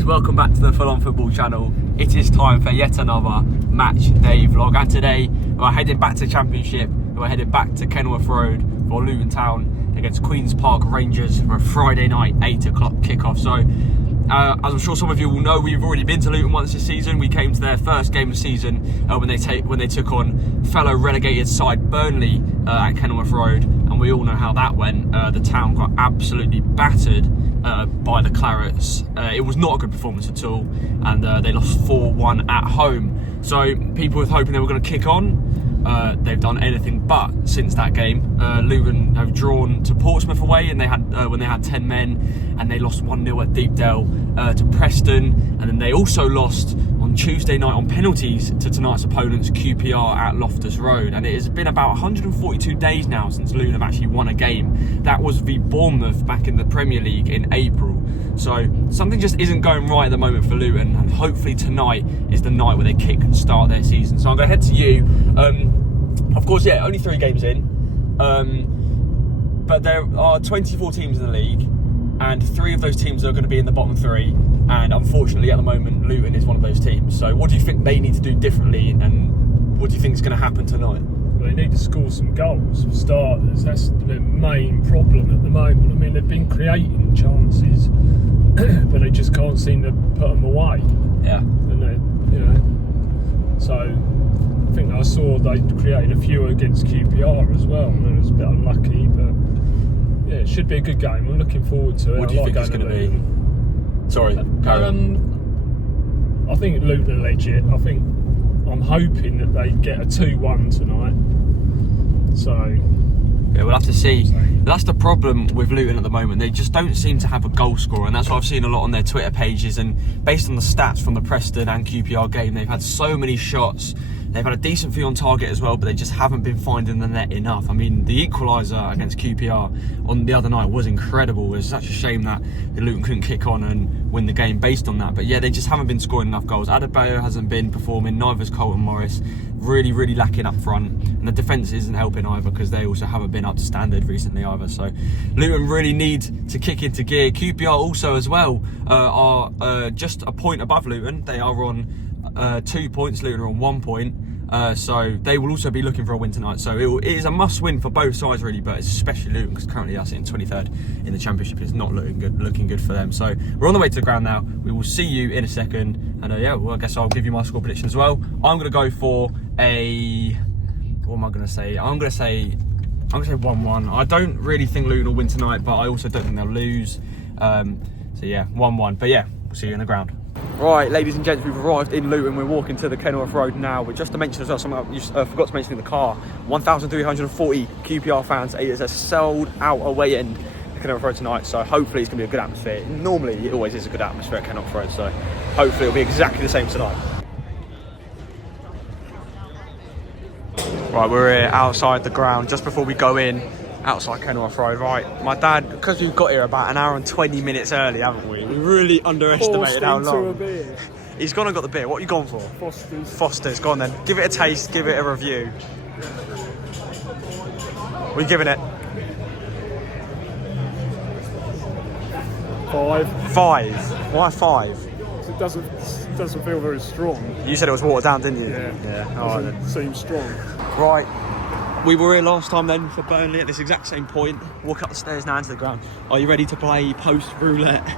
guys, welcome back to the Full On Football channel. It is time for yet another match day vlog, and today we're heading back to the Championship. We're heading back to Kenilworth Road for Luton Town against Queen's Park Rangers for a Friday night 8 o'clock kickoff. So as I'm sure some of you will know, we've already been to Luton once this season. We came to their first game of the season when they took on fellow relegated side Burnley at Kenilworth Road, and we all know how that went. The town got absolutely battered by the Clarets. It was not a good performance at all, and they lost 4-1 at home. So people were hoping they were going to kick on. They've done anything but since that game. Luton have drawn to Portsmouth away, and they had when they had 10 men, and they lost 1-0 at Deepdale to Preston, and then they also lost on Tuesday night on penalties to tonight's opponents QPR at Loftus Road. And it has been about 142 days now since Luton have actually won a game. That was v Bournemouth back in the Premier League in April. So something just isn't going right at the moment for Luton, and hopefully tonight is the night where they kick and start their season. So I'm going to head to you. Of course, yeah, only 3 games in, but there are 24 teams in the league, and 3 of those teams are going to be in the bottom 3, and unfortunately at the moment Luton is one of those teams. So what do you think they need to do differently, and what do you think is going to happen tonight? Well, they need to score some goals for starters. That's their main problem at the moment. I mean, they've been creating chances, but they just can't seem to put them away. Yeah. And they, you know, so I think I saw they created a few against QPR as well, and it was a bit unlucky, but yeah, it should be a good game. I'm looking forward to it. What do you think it's going to be? Sorry, carry on. I think Luton are legit. I'm hoping that they get a 2-1 tonight. So yeah, we'll have to see. That's the problem with Luton at the moment. They just don't seem to have a goal scorer, and that's what I've seen a lot on their Twitter pages. And based on the stats from the Preston and QPR game, they've had so many shots. They've had a decent few on target as well, but they just haven't been finding the net enough. I mean, the equaliser against QPR on the other night was incredible. It's such a shame that the Luton couldn't kick on and win the game based on that. But yeah, they just haven't been scoring enough goals. Adebayo hasn't been performing, neither's Colton Morris. Really, really lacking up front. And the defence isn't helping either, because they also haven't been up to standard recently either. So Luton really need to kick into gear. QPR also as well are just a point above Luton. They are on 2 points, Luton are on 1 point. So they will also be looking for a win tonight. So it is a must-win for both sides really, but especially Luton, because currently they're sitting 23rd in the Championship. It's not looking good for them. So we're on the way to the ground now. We will see you in a second, and yeah, well, I guess I'll give you my score prediction as well. I'm going to go for a... what am I going to say? I'm going to say 1-1. I don't really think Luton will win tonight, but I also don't think they'll lose. So yeah, 1-1. But yeah, we'll see you in the ground. Right, ladies and gents, we've arrived in Luton. We're walking to the Kenilworth Road now. But just to mention as well, something you forgot to mention in the car, 1,340 QPR fans. It is a sold out away end at Kenilworth Road tonight, so hopefully it's going to be a good atmosphere. Normally it always is a good atmosphere at Kenilworth Road, so hopefully it'll be exactly the same tonight. Right, we're here outside the ground just before we go in. Outside Kenilworth Road, right. My dad, because we've got here about an hour and 20 minutes early, haven't we? We really underestimated how long. He's gone and got the beer. What are you gone for? Foster's. Foster's, go on then. Give it a taste, give it a review. What are you giving it? 5. 5? Why 5? It doesn't feel very strong. You said it was watered down, didn't you? Yeah. Alright then. Seems strong. Right. We were here last time then for Burnley at this exact same point. Walk up the stairs now into the ground. Are you ready to play post roulette?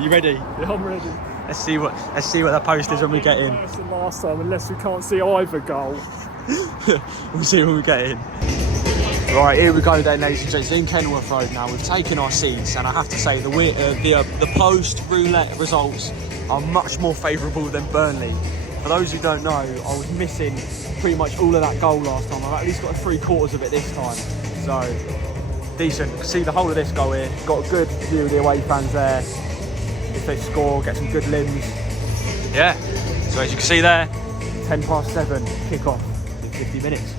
You ready? Yeah, I'm ready. Let's see what the post is when we get in. That's the last time, unless we can't see either goal. We'll see when we get in. Right, here we go then, ladies and gents, in Kenilworth Road now. We've taken our seats, and I have to say the post roulette results are much more favourable than Burnley. For those who don't know, I was missing pretty much all of that goal last time. I've at least got 3/4 of it this time. So, decent. See the whole of this goal here. Got a good view of the away fans there. If they score, get some good limbs. Yeah, so as you can see there, 7:10, kick-off in 50 minutes.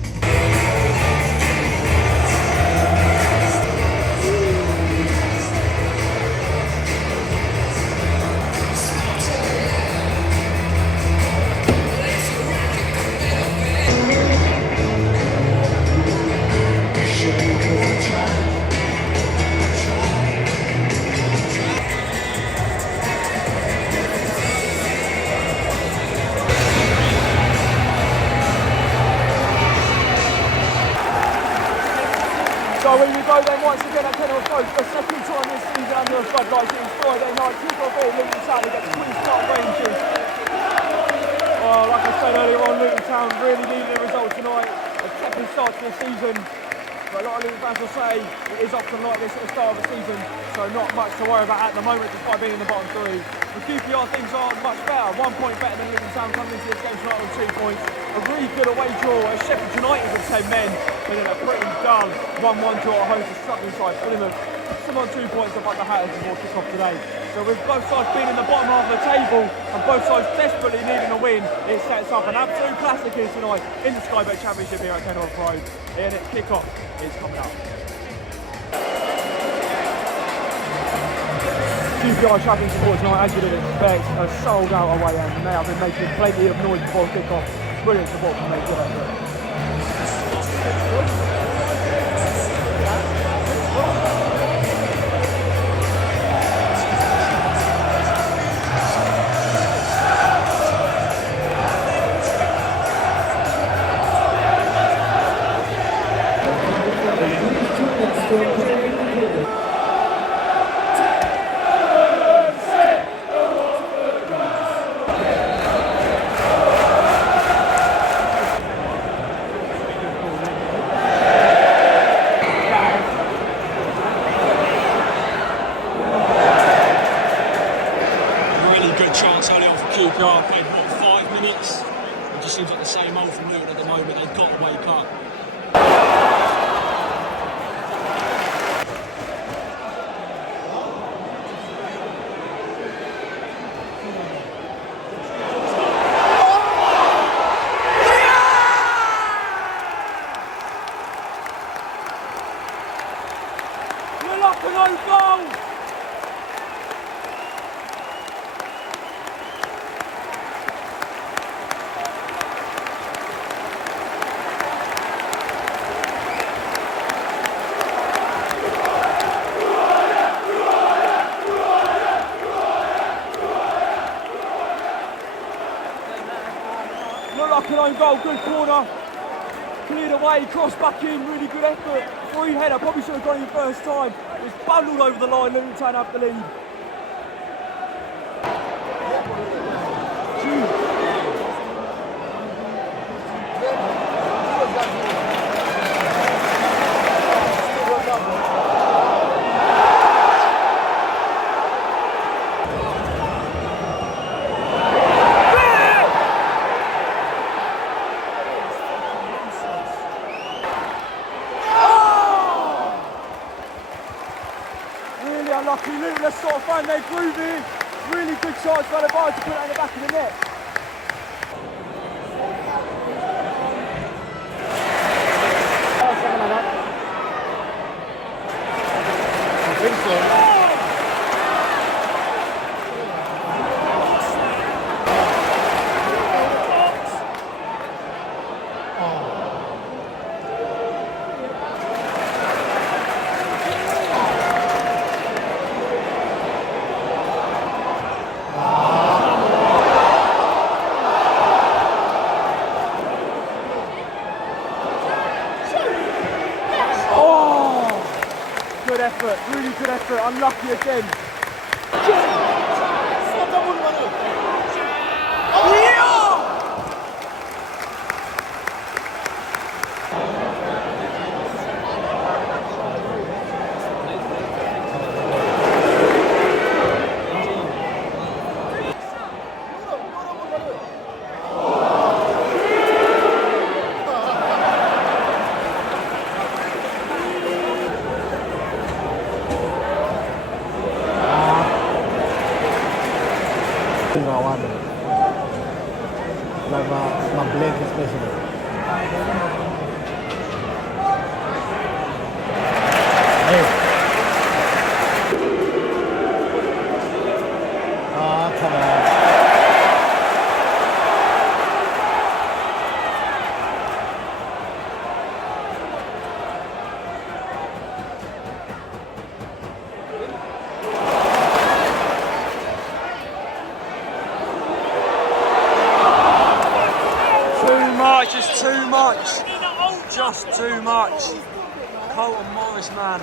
in we go then once again at Kenilworth Road, the second time this season under the floodlights. It was Friday night, kick-off here, Luton Town against Queen's Park Rangers. Oh, like I said earlier on, Luton Town really needed a result tonight. A tepid start to the season, but a lot of Luton fans will say it is often like this at the start of the season, so not much to worry about at the moment despite being in the bottom three. For QPR, things aren't much better. 1 point better than Luton Town coming into this game tonight on 2 points. A really good away draw at Sheffield United with 10 men, and then a pretty dull 1-1 draw at home to struggling side Plymouth. Some on 2 points above the Hatters before kick-off today. So with both sides being in the bottom half of the table and both sides desperately needing a win, it sets up an absolute classic here tonight in the Sky Bet Championship here at Kenilworth Road. And its kick-off is coming up. QPR travelling support tonight, as you would expect, a sold out away end, and they have been making plenty of noise before kick-off. Brilliant support from them, good effort. QPR played what, 5 minutes? It just seems like the same old from Luton at the moment. They've got to wake up. You're up and no goal! Look like an own goal, good corner. Cleared away, cross back in, really good effort. Free header, probably should have gone in first time. It's bundled over the line, Luton Town have the lead. Unlucky, Luton are sort of find their groove here. Really good chance by the bar to put it in the back of the net. I think so. Good effort, really good effort, unlucky again. Like my blanket especially. Come on. It's too much, just too much. Colton Morris, man.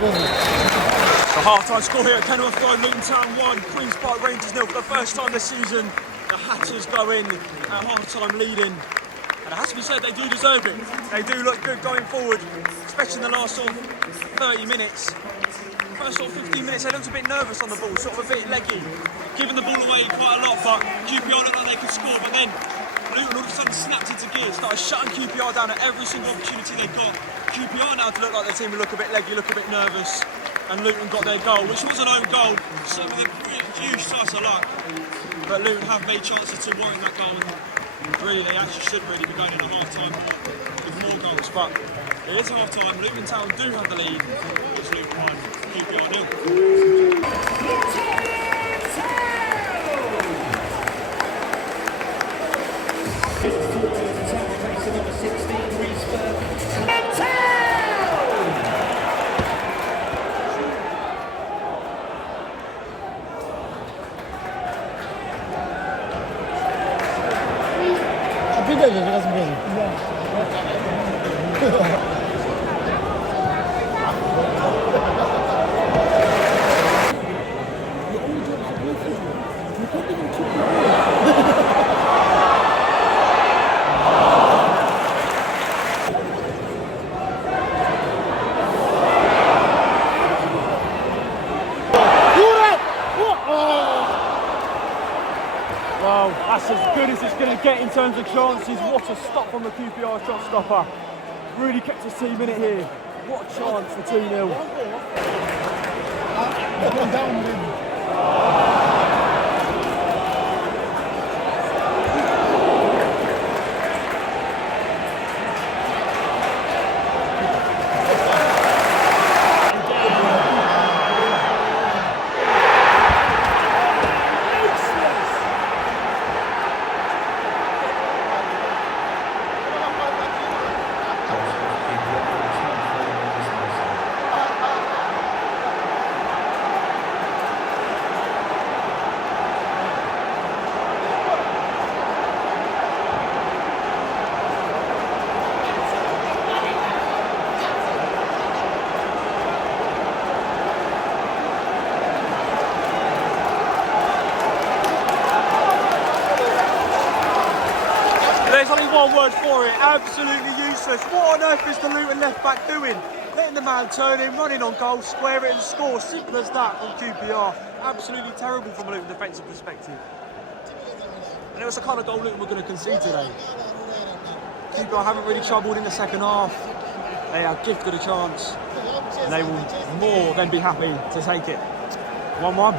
The half-time score here at Kenilworth Road, Luton Town 1, Queen's Park Rangers 0. For the first time this season, the Hatters go in at half-time leading. And it has to be said, they do deserve it. They do look good going forward, especially in the last sort of 30 minutes. First sort of 15 minutes, they looked a bit nervous on the ball, sort of a bit leggy, giving the ball away quite a lot, but QPR looked like they could score. But then Luton all of a sudden snapped into gear, started shutting QPR down at every single opportunity they got. QPR now to look like their team would look a bit leggy, look a bit nervous, and Luton got their goal, which was an own goal, so with a huge slice of luck. But Luton have made chances to warrant that goal, and really they actually should really be going in a half-time with more goals. But it is half-time, Luton Town do have the lead. It's Luton 1, QPR 0. Wow, that's as good as it's going to get in terms of chances. What a stop from the QPR shot stopper. Really kept his team in it here. What a chance for 2-0. There's only one word for it, absolutely useless. What on earth is the Luton left back doing? Letting the man turn in, running on goal, square it and score. Simple as that from QPR. Absolutely terrible from a Luton defensive perspective. And it was the kind of goal Luton were going to concede today. QPR haven't really troubled in the second half. They are gifted a chance and they will more than be happy to take it. 1-1.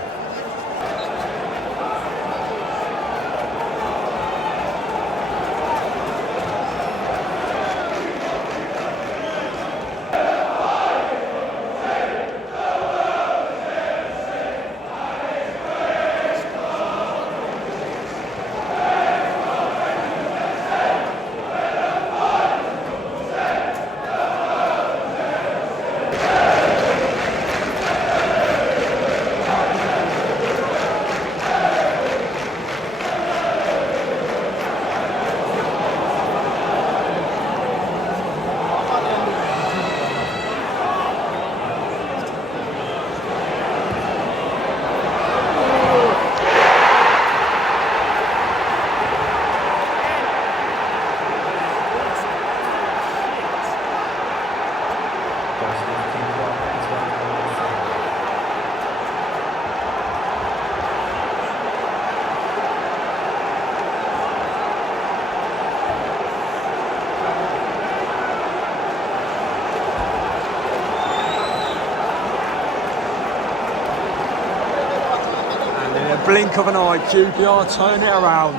Blink of an eye, QPR turn it around.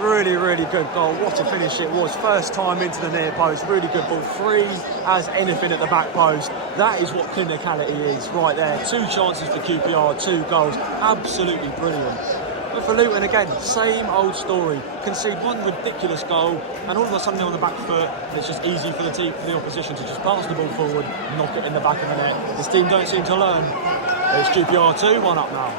Really, really good goal. What a finish it was. First time into the near post. Really good ball. Free as anything at the back post. That is what clinicality is right there. 2 chances for QPR, 2 goals. Absolutely brilliant. But for Luton, again, same old story. Concede 1 ridiculous goal, and all of a sudden they're on the back foot. And it's just easy for the opposition to just pass the ball forward, knock it in the back of the net. This team don't seem to learn. It's QPR 2, 1 up now.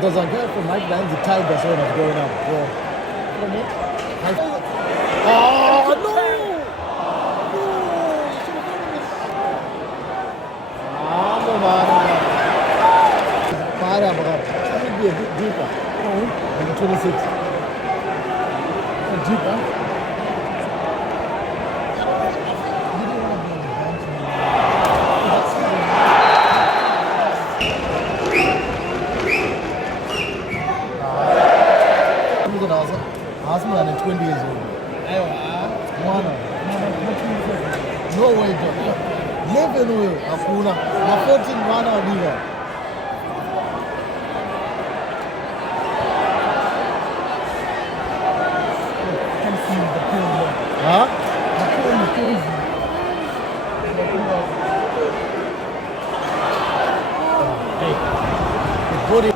There's a guy from right behind the Tigers when it's going up. Yeah. Oh, no! No, man. It should be a bit deeper. On the 26. Deeper. Asma is 20 years old. No way, live in way. Afuna. Na 14 mana liga. Can see the pool. Huh? The pool is crazy. Hey. The body.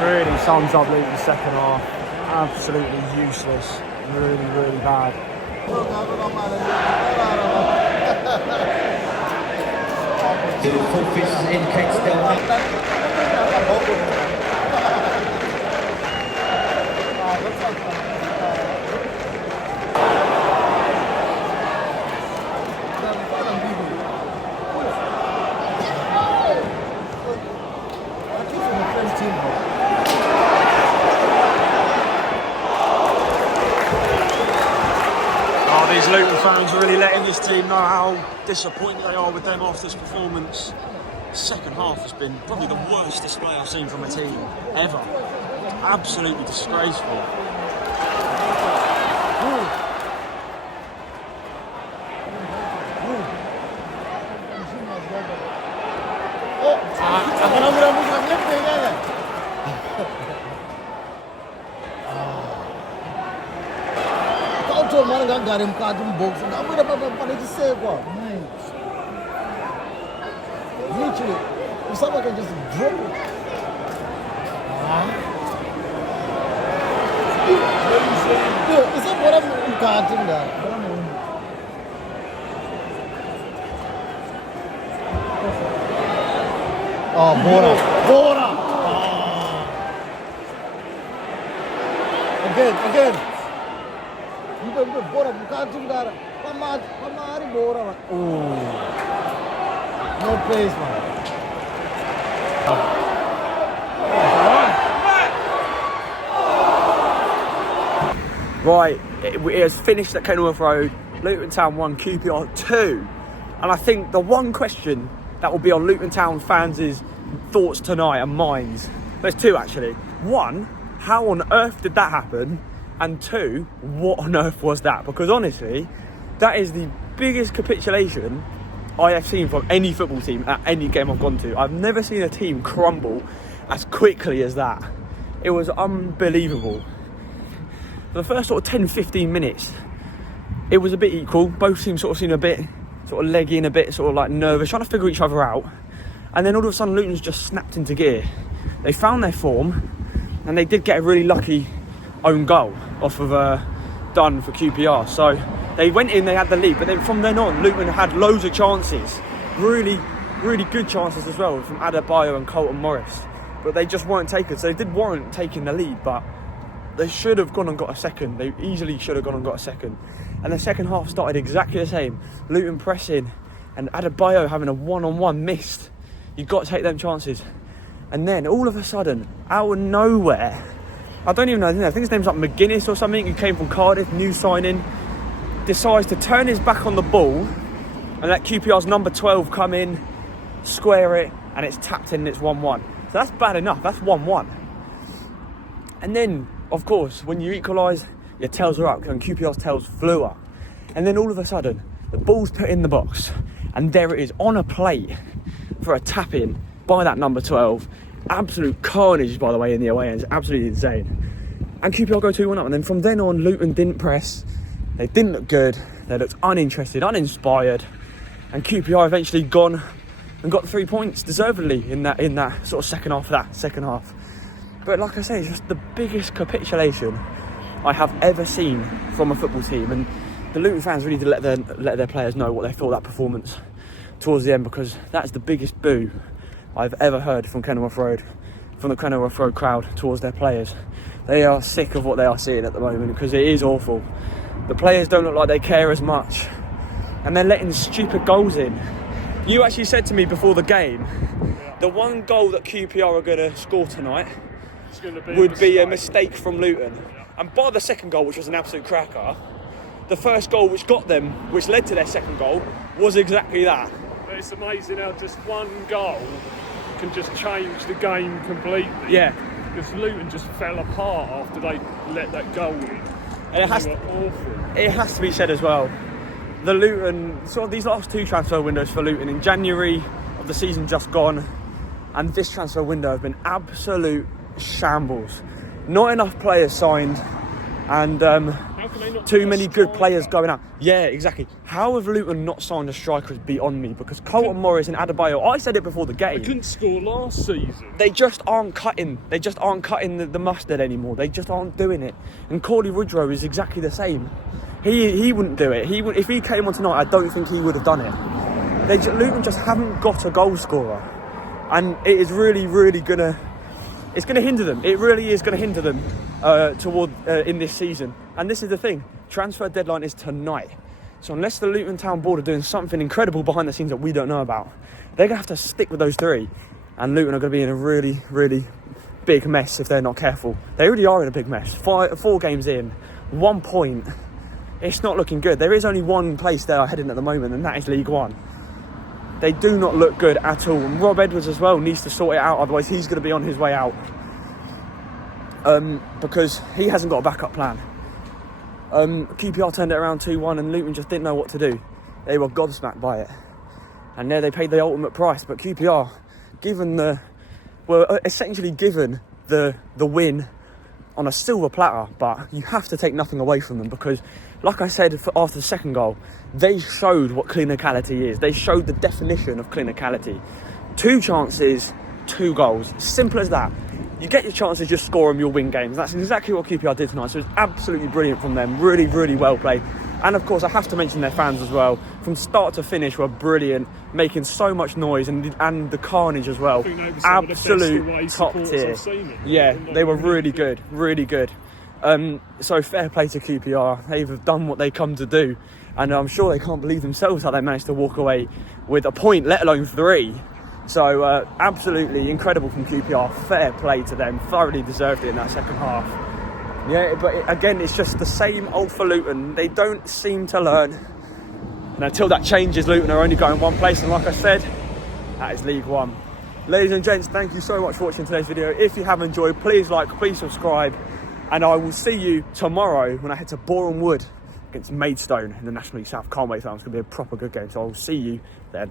Really sums up Luton's second half. Absolutely useless. Really, really bad. The full pitch indicates These Luton fans are really letting this team know how disappointed they are with them after this performance. Second half has been probably the worst display I've seen from a team ever. Absolutely disgraceful. Man got him caught in box. I'm going to say what? Literally, if someone can just drop it. Is that what I'm cutting that? Oh, Bora! Again. Bora, cutting that. Bora. Oh, no place, man. Right, it has finished at Kenilworth Road. Luton Town 1, QPR 2. And I think the one question that will be on Luton Town fans' thoughts tonight and minds, there's 2 actually. 1, how on earth did that happen? And 2, what on earth was that? Because honestly, that is the biggest capitulation I have seen from any football team at any game I've gone to. I've never seen a team crumble as quickly as that. It was unbelievable. For the first sort of 10-15 minutes, it was a bit equal. Both teams sort of seemed a bit sort of leggy and a bit sort of like nervous, trying to figure each other out. And then all of a sudden, Luton's just snapped into gear. They found their form. And they did get a really lucky own goal off of Dunn for QPR. So they went in, they had the lead, but then from then on, Luton had loads of chances. Really, really good chances as well from Adebayo and Colton Morris. But they just weren't taken. So they did warrant taking the lead, but they should have gone and got a second. They easily should have gone and got a second. And the second half started exactly the same. Luton pressing and Adebayo having a one-on-one missed. You've got to take them chances. And then all of a sudden, out of nowhere, I don't even know, I think his name's like McGuinness or something, who came from Cardiff, new signing, decides to turn his back on the ball and let QPR's number 12 come in, square it, and it's tapped in and it's 1-1. So that's bad enough, that's 1-1. And then, of course, when you equalise, your tails are up, and QPR's tails flew up. And then all of a sudden, the ball's put in the box, and there it is on a plate for a tap-in by that number 12. Absolute carnage, by the way, in the away end. Absolutely insane. And QPR go 2-1 up. And then from then on, Luton didn't press. They didn't look good. They looked uninterested, uninspired. And QPR eventually gone and got the 3 points deservedly in that sort of second half. But like I say, it's just the biggest capitulation I have ever seen from a football team. And the Luton fans really did let their players know what they thought of that performance towards the end, because that's the biggest boo I've ever heard from Kenilworth Road, from the Kenilworth Road crowd towards their players. They are sick of what they are seeing at the moment, because it is awful. The players don't look like they care as much, and they're letting stupid goals in. You actually said to me before the game, the one goal that QPR are going to score tonight would be a mistake from Luton. And by the second goal, which was an absolute cracker, the first goal which got them, which led to their second goal, was exactly that. It's amazing how just one goal can just change the game completely. Yeah. Because Luton just fell apart after they let that goal in. And it has to be said as well, the Luton, sort of these last two transfer windows for Luton, in January of the season just gone, and this transfer window have been absolute shambles. Not enough players signed, and too many good players going out. Yeah, exactly. How have Luton not signed a striker is beyond me, because Colton Morris and Adebayo, I said it before the game, they couldn't score last season. They just aren't cutting. They just aren't cutting the mustard anymore. They just aren't doing it. And Corley Woodrow is exactly the same. He wouldn't do it. If he came on tonight, I don't think he would have done it. Luton just haven't got a goal scorer, and it is really, really it's going to hinder them. It really is going to hinder them in this season. And this is the thing, transfer deadline is tonight. So unless the Luton Town Board are doing something incredible behind the scenes that we don't know about, they're going to have to stick with those three. And Luton are going to be in a really, really big mess if they're not careful. They already are in a big mess. 4 games in, 1 point. It's not looking good. There is only one place they are heading at the moment, and that is League One. They do not look good at all. And Rob Edwards as well needs to sort it out, otherwise he's going to be on his way out. Because he hasn't got a backup plan. QPR turned it around 2-1 and Luton just didn't know what to do. They were gobsmacked by it. And there they paid the ultimate price. But QPR, essentially given the win on a silver platter, but you have to take nothing away from them, because like I said after the second goal, they showed what clinicality is. They showed the definition of clinicality. 2 chances, 2 goals. Simple as that. You get your chances, just score them, you'll win games. That's exactly what QPR did tonight. So it's absolutely brilliant from them. Really, really well played. And of course, I have to mention their fans as well. From start to finish, were brilliant, making so much noise, and the carnage as well. Absolute top tier. Yeah, they were really good, really good. So fair play to QPR. They've done what they come to do, and I'm sure they can't believe themselves how they managed to walk away with a point, let alone 3. So absolutely incredible from QPR. Fair play to them. Thoroughly deserved it in that second half. Yeah, but again, it's just the same old for Luton. They don't seem to learn. And until that changes, Luton are only going one place. And like I said, that is League One. Ladies and gents, thank you so much for watching today's video. If you have enjoyed, please like, please subscribe. And I will see you tomorrow when I head to Boreham Wood against Maidstone in the National League South. Can't wait for that. It's going to be a proper good game. So I will see you then.